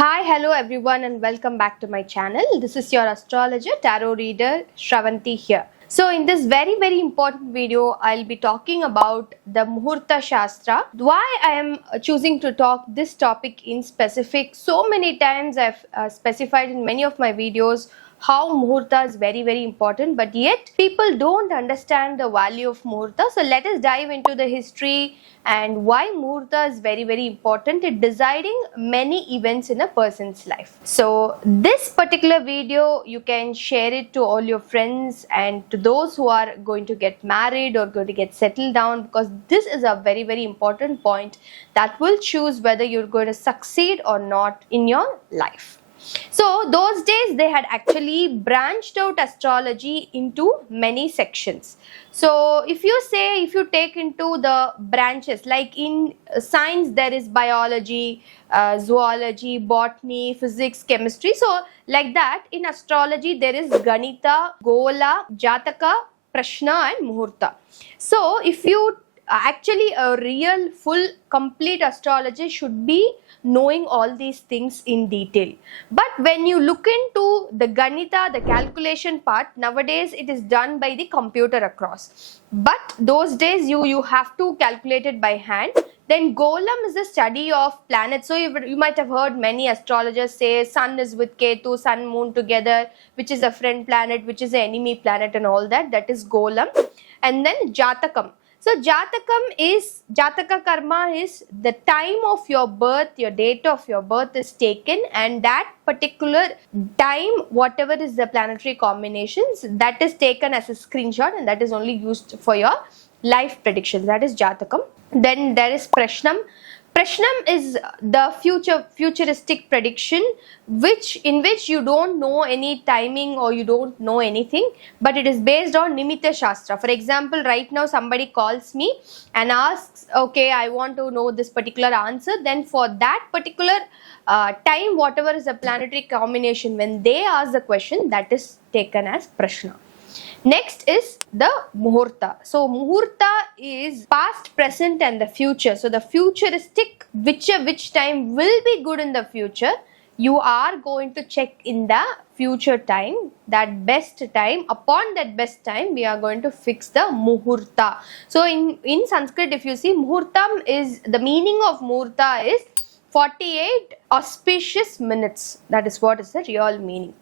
Hi, hello everyone, and welcome back to my channel. This is your astrologer, tarot reader, Shravanti here. So, in this very important video, I'll be talking about the Muhurta Shastra. Why I am choosing to talk this topic in specific, so many times I've specified in many of my videos how Muhurta is very important, but yet people don't understand the value of Muhurta. So let us dive into the history and why Muhurta is very important in deciding many events in a person's life. So this particular video, you can share it to all your friends and to those who are going to get married or going to get settled down, because this is a very important point that will choose whether you're going to succeed or not in your life. So those days they had actually branched out astrology into many sections. So if you take into the branches, like in science there is biology, zoology, botany, physics, chemistry. So like that, in astrology there is Ganita, Gola, Jataka, Prashna and Muhurta. So if you actually a real full complete astrologer should be knowing all these things in detail. But when you look into the Ganita, the calculation part, nowadays it is done by the computer across. But those days you have to calculate it by hand. Then Golam is the study of planets. So you might have heard many astrologers say Sun is with Ketu, Sun, Moon together, which is a friend planet, which is an enemy planet and all that. That is Golam. And then Jatakam. So Jataka karma is the time of your birth, your date of your birth is taken, and that particular time, whatever is the planetary combinations, that is taken as a screenshot and that is only used for your life predictions. That is Jatakam. Then there is Prashnam. Prashnam is the futuristic prediction in which you don't know any timing or you don't know anything, but it is based on Nimitta Shastra. For example, right now somebody calls me and asks, okay, I want to know this particular answer. Then for that particular time, whatever is the planetary combination, when they ask the question, that is taken as Prashna. Next is the Muhurta. So Muhurta is past, present and the future. So the futuristic, which time will be good in the future, you are going to check in the future time, that best time. Upon that best time, we are going to fix the Muhurta. So in Sanskrit, if you see, Muhurtam is, the meaning of Muhurta is 48 auspicious minutes. That is what is the real meaning.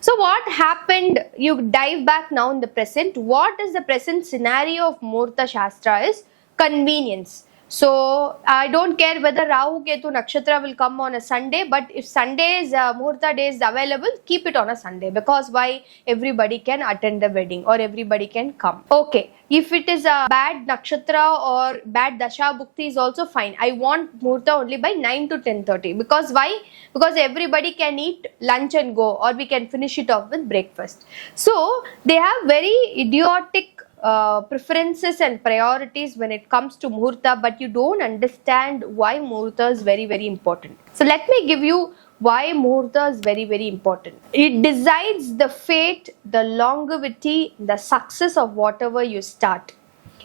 So what happened, you dive back now in the present. What is the present scenario of Muhurta Shastra is convenience. So I don't care whether Rahu Ketu Nakshatra will come on a Sunday, but if Sunday's Muhurta day is available, keep it on a Sunday, because why? Everybody can attend the wedding or everybody can come. Okay, if it is a bad Nakshatra or bad Dasha Bhukti is also fine. I want Muhurta only by 9 to 10:30, because why? Because everybody can eat lunch and go, or we can finish it off with breakfast. So they have very idiotic preferences and priorities when it comes to Muhurta, but you don't understand why Muhurta is very important. So let me give you why Muhurta is very important. It decides the fate, the longevity, the success of whatever you start.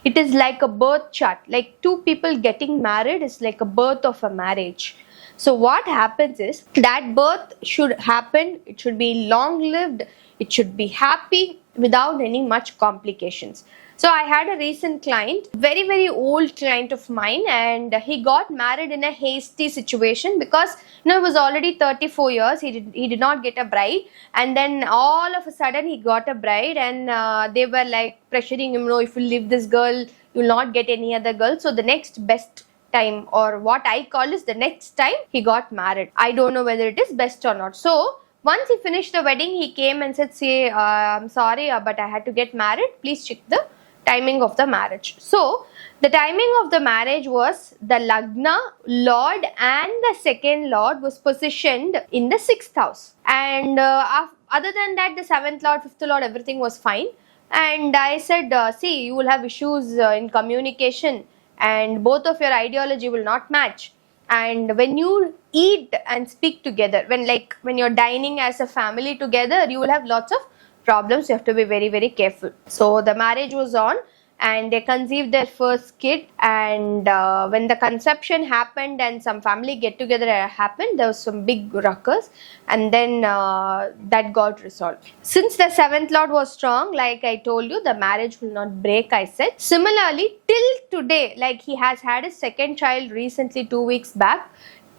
It is like a birth chart. Like two people getting married is like a birth of a marriage. So what happens is that birth should happen, it should be long lived, it should be happy without any much complications. So I had a recent client, very old client of mine, and he got married in a hasty situation because it was already 34 years, he did not get a bride, and then all of a sudden he got a bride, and they were like pressuring him, if you leave this girl, you will not get any other girl. So the next best time, or what I call is the next time, he got married. I don't know whether it is best or not. So once he finished the wedding, he came and said, I'm sorry, but I had to get married. Please check the timing of the marriage. So the timing of the marriage was the Lagna Lord and the second Lord was positioned in the 6th house. And other than that, the 7th Lord, 5th Lord, everything was fine. And I said, see, you will have issues in communication, and both of your ideology will not match. And when you eat and speak together, when you're dining as a family together, you will have lots of problems. You have to be very careful. So the marriage was on, and they conceived their first kid, and when the conception happened and some family get together happened, there was some big ruckus, and then that got resolved. Since the seventh lord was strong, like I told you, the marriage will not break, I said. Similarly, till today, like he has had his second child recently 2 weeks back,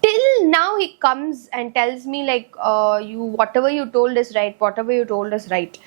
till now he comes and tells me like, you whatever you told is right, whatever you told is right.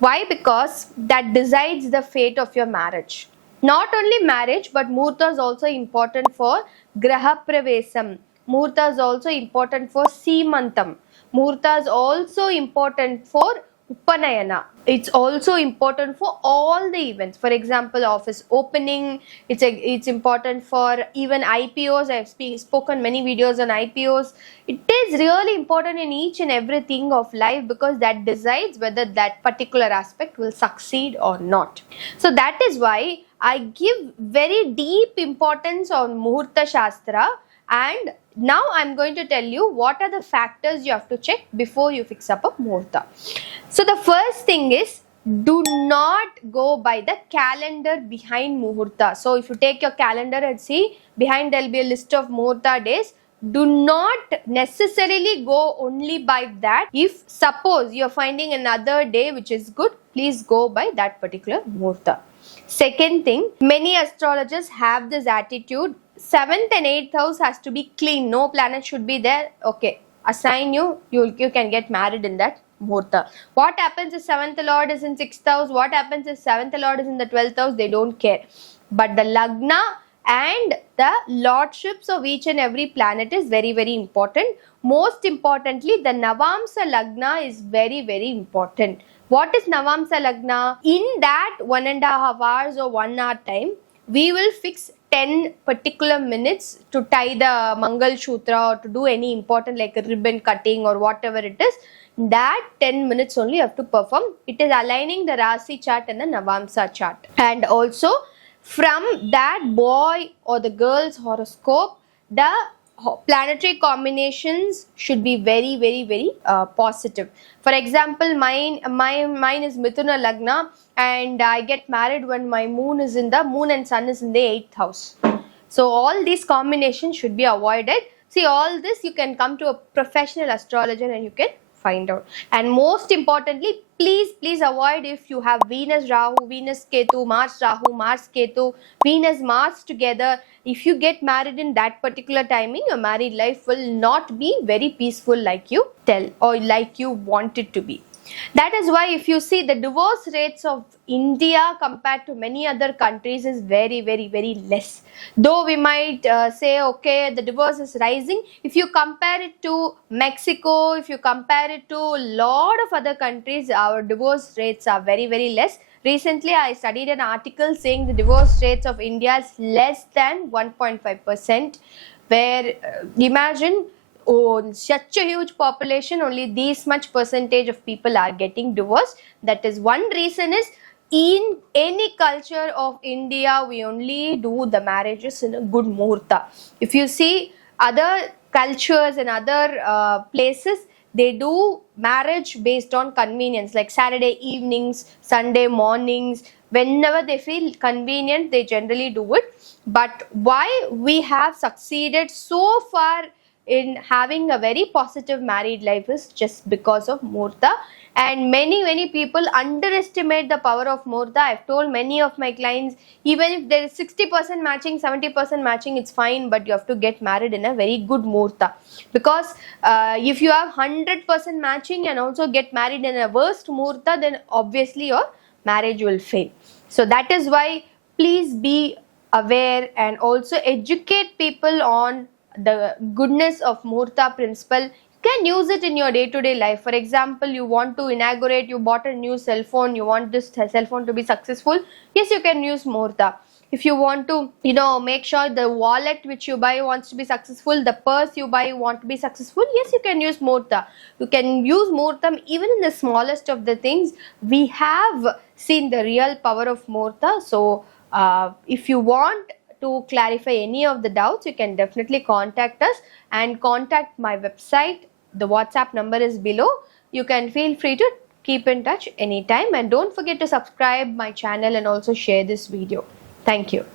Why? Because that decides the fate of your marriage. Not only marriage, but muhurta is also important for graha pravesam. Muhurta is also important for simantam. Muhurta is also important for Upanayana. It's also important for all the events. For example, office opening. It's important for even IPOs. I've spoken many videos on IPOs. It is really important in each and everything of life, because that decides whether that particular aspect will succeed or not. So that is why I give very deep importance on Muhurta Shastra. And now I'm going to tell you what are the factors you have to check before you fix up a muhurta. So the first thing is, do not go by the calendar behind muhurta. So if you take your calendar and see, behind there will be a list of muhurta days. Do not necessarily go only by that. If suppose you're finding another day which is good, please go by that particular muhurta. Second thing, many astrologers have this attitude, 7th and 8th house has to be clean, no planet should be there. Okay, assign you can get married in that muhurta. What happens if 7th lord is in 6th house? What happens if 7th lord is in the 12th house? They don't care. But the lagna and the lordships of each and every planet is very, very important. Most importantly, the Navamsa Lagna is very, very important. What is Navamsa Lagna? In that 1.5 hours or 1 hour time, we will fix 10 particular minutes to tie the Mangal Shutra or to do any important like a ribbon cutting or whatever it is. That 10 minutes only you have to perform. It is aligning the Rasi chart and the Navamsa chart. And also from that boy or the girl's horoscope, the planetary combinations should be very, very, very positive. For example, mine is Mithuna Lagna, and I get married when my moon and sun is in the 8th house. So all these combinations should be avoided. See, all this you can come to a professional astrologer and you can find out. And most importantly, please avoid if you have Venus Rahu, Venus Ketu, Mars Rahu, Mars Ketu, Venus Mars together. If you get married in that particular timing, your married life will not be very peaceful like you tell or like you want it to be. That is why if you see the divorce rates of India compared to many other countries is very, very, very less. Though we might say, okay, the divorce is rising. If you compare it to Mexico, if you compare it to a lot of other countries, our divorce rates are very, very less. Recently, I studied an article saying the divorce rates of India is less than 1.5%, where imagine, oh, such a huge population, only this much percentage of people are getting divorced. That is one reason is, in any culture of India, we only do the marriages in a good muhurta. If you see other cultures and other places, they do marriage based on convenience, like Saturday evenings, Sunday mornings. Whenever they feel convenient, they generally do it. But why we have succeeded so far in having a very positive married life is just because of muhurta. And many people underestimate the power of muhurta. I've told many of my clients, even if there is 60% matching, 70% matching, it's fine, but you have to get married in a very good muhurta. Because if you have 100% matching and also get married in a worst muhurta, then obviously your marriage will fail. So that is why please be aware and also educate people on the goodness of muhurta principle. You can use it in your day-to-day life. For example, you want to inaugurate, you bought a new cell phone, you want this cell phone to be successful. Yes, you can use muhurta. If you want to, make sure the wallet which you buy wants to be successful, the purse you buy want to be successful, yes, you can use muhurta. You can use muhurta even in the smallest of the things. We have seen the real power of muhurta. So, if you want to clarify any of the doubts, you can definitely contact us and contact my website. The WhatsApp number is below. You can feel free to Keep in touch anytime and don't forget to subscribe my channel and also share this video. Thank you.